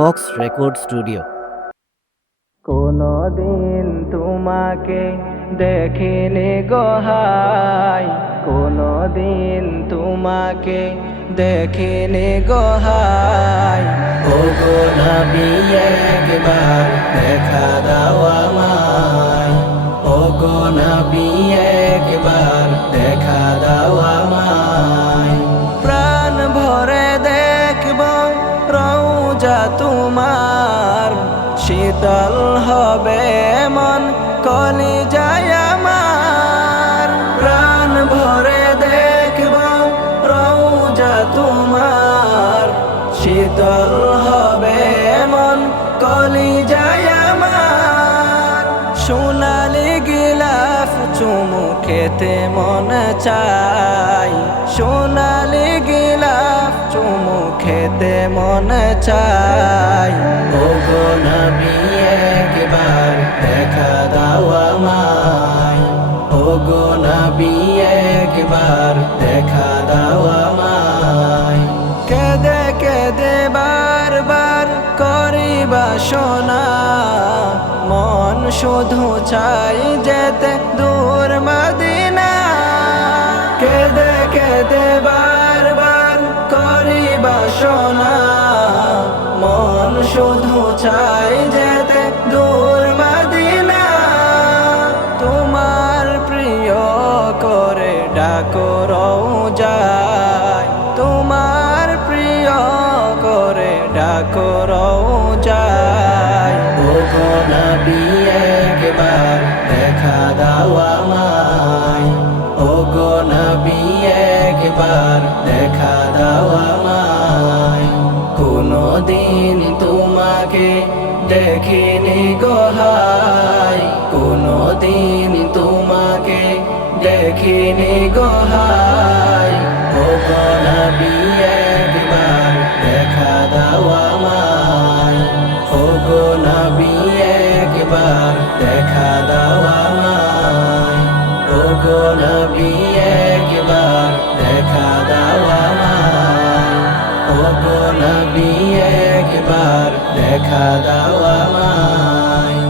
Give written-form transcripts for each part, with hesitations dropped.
Cox record studio. কোনদিন তোমাকে দেখিনি গো হাই, কোনদিন তোমাকে দেখিনি গো হাই। ও গো নবী একবার দেখা দাও আমায়, ও গো নবী একবার দেখা দাও আমায়। প্রাণ ভরে দেখব রওজা তোমার, শীতল হবে মন কলিজায় আমার। প্রাণ ভরে দেখব রওজা তোমার, শীতল হবে মন কলিজায় আমার। সোনালি গিলাফ চুমু খেতে মন চাই, সোনালি গিলাফ চুমু খেতে মন চাই। ও গো নবী একবার দেখা দাও আমায়, ও গো নবী একবার দেখা দাও আমায়। কেঁদে কেঁদে বারবার করি বাসনা, মন শুধু চাই যেতে দূর মদিনা। কেঁদে কেঁদে বারবার করি বাসনা, মন শুধু চাই যেতে দূর মদিনা। তোমার প্রিয় করে ডাকো রওজায়, তোমার প্রিয় করে ডাকো রওজায়। ও গো নবী একবার দেখা দাও আমায়, ও গো নবী একবার দেখা দাও আমায়। কোনদিন তোমাকে দেখিনি গো হাই, কোনদিন তোমাকে দেখিনি গো হাই। ও গো নবী একবার দেখা দাও আমায়, ও গো নবী একবার দেখা দাও আমায়, ও গো নবী একবার দেখা দাও আমায়, ও গো নবী একবার দেখা দাও আমায়,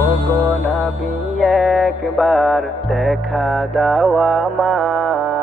ও গো নবী একবার দেখা দাও আমায়।